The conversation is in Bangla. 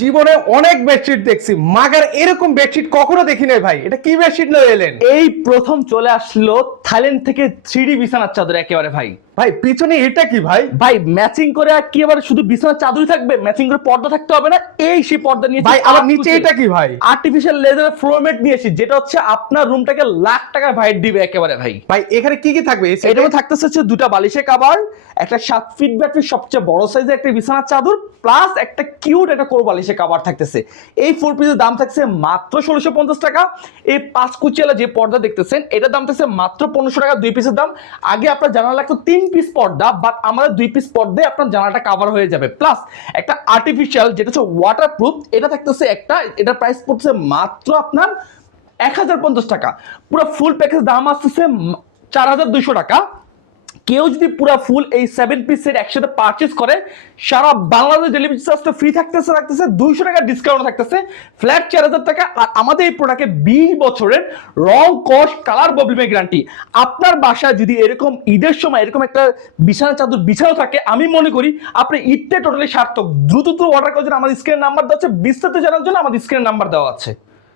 জীবনে অনেক বেডশিট দেখছি, মাগার এরকম বেডশিট কখনো দেখি নাই ভাই। এটা কি বেডশিট নিয়ে এলেন? এই প্রথম চলে আসলো থাইল্যান্ড থেকে 3D বিছানার চাদর একেবারে ভাই। ভাই পিছনে এটা কি ভাই? ভাই ম্যাচিং করে একেবারে শুধু বিছানার চাদরই থাকবে, ম্যাচিং করে পর্দা থাকতে হবে না। এই সেই পর্দা নিয়ে ভাই আবার নিচে এটা কি ভাই? আর্টিফিশিয়াল লেদার ফ্লোরম্যাট নিয়েছি, যেটা হচ্ছে আপনার রুমটাকে লাখ টাকার ভাইট দিবে একেবারে ভাই। ভাই এখানে কি কি থাকবে? এটাও থাকতেছে হচ্ছে দুটা বালিশের কভার, একটা 7 ফিট ব্যাটারি সবচেয়ে বড় সাইজের একটা বিছানার চাদর, প্লাস একটা কিউট একটা কোর বালিশের কভার থাকতেছে। এই 4 পিসের দাম থাকছে মাত্র 1650 টাকা। এই 5 কুচিয়ালা যে পর্দা দেখতেছেন এটার দাম থাকছে মাত্র 1500 টাকা 2 পিসের দাম। আগে আপনার জানালা লাগতো 3 পিস পর্দা, বাট আমাদের 2 পিস পর্দায় আপনার জানালাটা কভার হয়ে যাবে। প্লাস একটা আর্টিফিশিয়াল যেটা হচ্ছে ওয়াটারপ্রুফ, এটা থাকতেছে একটা, এটার প্রাইস পড়ছে মাত্র আপনার 1050 টাকা। পুরো ফুল প্যাকেজ দাম আসতেছে 4200 টাকা। কেউ যদি পুরো ফুল এই 7 পিস সেট একসাথে পারচেজ করে, সারা বাংলাদেশ ডেলিভারি চার্জটা ফ্রি থাকতেছে 200 টাকা ডিসকাউন্ট থাকতেছে, ফ্ল্যাট 4000 টাকা। আর আমাদের এই প্রোডাক্টে 20 বছরের রং কস্ট কালার প্রবলেমের গ্যারান্টি। আপনার বাসায় যদি এরকম ঈদের সময় এরকম একটা বিছানা চাদর বিছানো থাকে, আমি মনে করি আপনার ঈদটা টোটালি সার্থক। দ্রুত অর্ডার করার জন্য আমাদের স্ক্রিনের নাম্বার দেওয়া আছে, বিস্তারিত জানার জন্য আমাদের স্ক্রিনের নাম্বার দেওয়া আছে।